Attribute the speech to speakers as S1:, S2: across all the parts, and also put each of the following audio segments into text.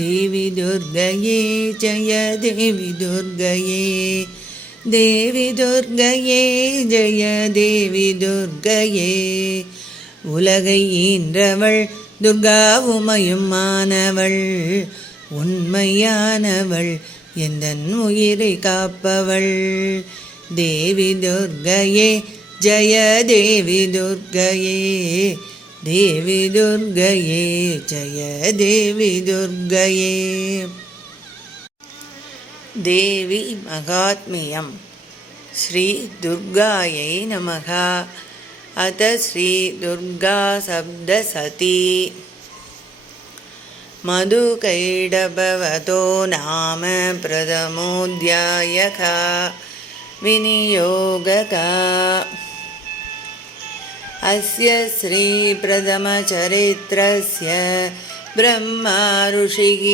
S1: தேவி துர்கையே ஜய தேவி துர்கையே தேவி துர்கையே ஜய தேவி துர்கையே உலகை ஈன்றவள் துர்காவுமயுமானவள் உண்மையானவள் எந்த உயிரை காப்பவள் தேவி துர்கையே ஜய தேவி துர்கையே देवी दुर्गये जय दुर्गये
S2: देवि महात्म्यं श्रीदुर्गायै नमः अथ श्री मधुकैडभवतो नाम प्रथमोऽध्यायका विनियोगका अस्य श्रीप्रथमचरित्रस्य ब्रह्मा ऋषिः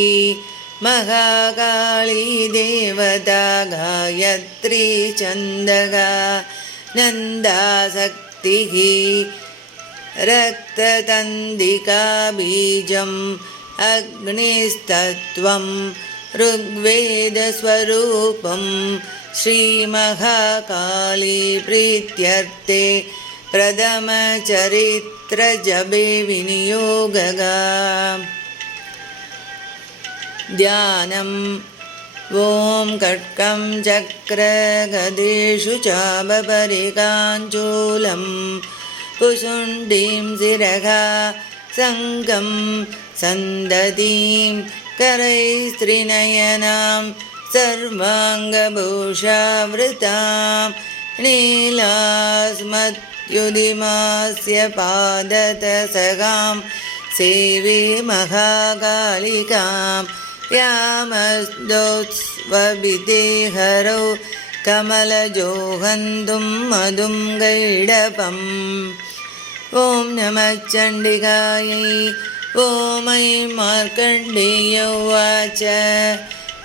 S2: महाकाली देवता गायत्रीचन्दगा नन्दासक्तिः रक्ततन्दिका बीजम् अग्निस्तत्त्वं ऋग्वेदस्वरूपं श्रीमहाकाली प्रीत्यर्थे विनियोगगा ध्यानम् ॐ कट्कं चक्रगदेषु चाबपरिकाञ्जूलं कुसुण्डीं शिरघा सङ्गं सन्ददीं करैस्त्रिनयनां सर्वाङ्गभूषावृतां नीलास्मत् सगां सेवे महाकालिकां यामस्तोस्वविदेहरौ कमलजोहन्तुं मधुं गैडपम् ॐ नमचण्डिकायै ॐमयै मार्कण्ड्यय उवाच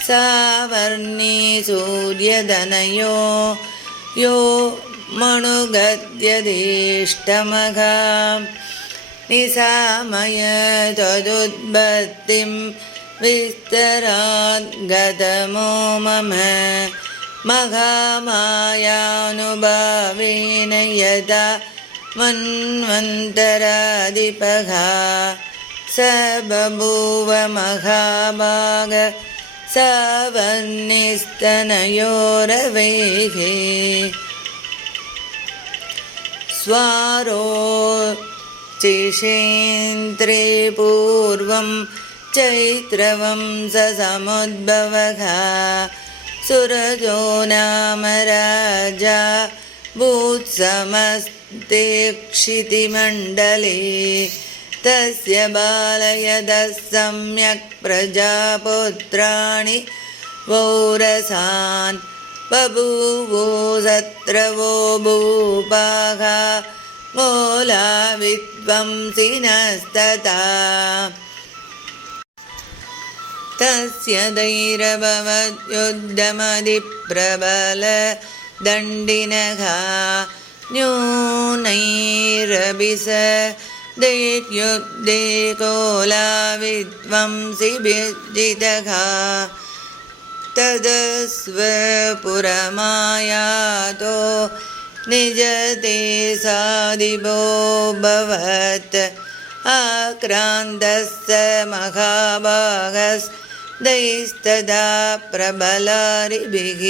S2: सावर्णे सूर्यदनयो यो मनुगद्यदिष्टमघा निशामयत्वदुद्बत्तिं विस्तराद्गदमो मम महामायानुभावेन यदा बभूव महाभाग सर्वन्निस्तनयोरवेः स्वारो चेशेन्द्रे पूर्वं चैत्रवं ससमुद्भवः सुरजो नाम राजा भूत्समस्तेक्षितिमण्डले तस्य बालयदः सम्यक् प्रजापुत्राणि बभुवो सत्र वो भूपाघा कोलाविद्वंसि नस्तता तस्य धैरभवयुद्धमदिप्रबलदण्डिनघा न्यूनैरभि स विद्वंसि विजितघा तद् पुरमायातो निजते आक्रान्तस्य महाभागस्तैस्तदा प्रबलारिभिः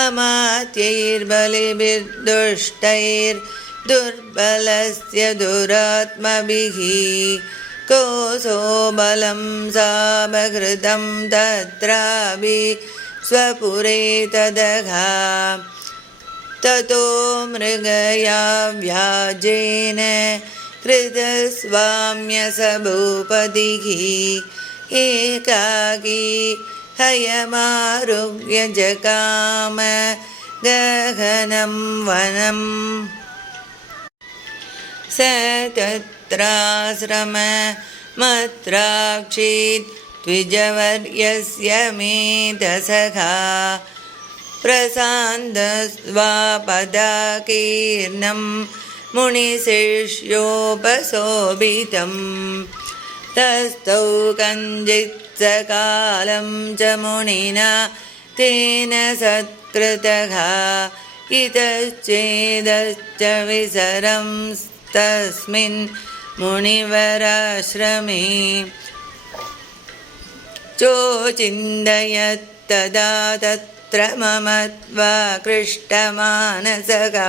S2: अमात्यैर्बलिभिर्दुष्टैर्दुर्बलस्य दुरात्मभिः कोसो बलम सामहृदम तत्रापि स्वपुरे तदघा ततो मृगया व्याजेन कृतस्वाम्यसभूपतिः एकाकी हयमारुग्यजकाम गहनं वनम् वनम सत श्रमत्राजवर्यस्य मेतसखा प्रशान्तपदकीर्णं मुनिशिष्योपशोभितं तौ कञ्चित्सकालं च मुनिना तेन सत्कृतः इतश्चेदश्च विसरं तस्मिन् मुनिवराश्रमे चोचिन्तयत्तदा तत्र त्वा कृष्टमानसगा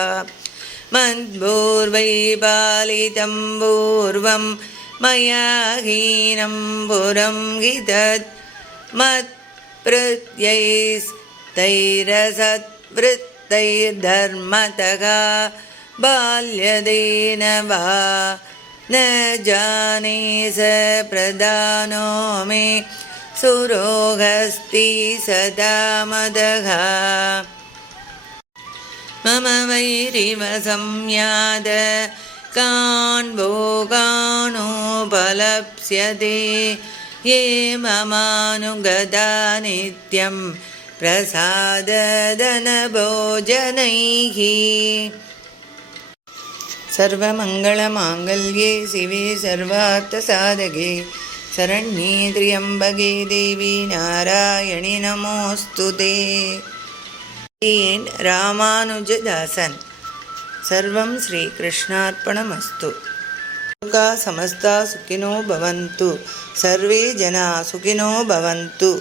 S2: मद्पूर्वैपालितं पूर्वं मया हीनं पुरं बाल्यदेन वा न जाने स प्रदानो मे सुरोगस्ति सदा मदघा मम वैरिवसं यादकान् भोगानुपलप्स्यते ये ममानुगदा नित्यं प्रसादधनभोजनैः सर्वमङ्गलमाङ्गल्ये शिवे सर्वार्थसाधगे सरण्येन्द्रियम्बगे देवी नारायणि नमोऽस्तु दे। ते रामानुजदासन् सर्वं श्रीकृष्णार्पणमस्तु गुरुका समस्ता सुखिनो भवन्तु सर्वे जनाः सुखिनो भवन्तु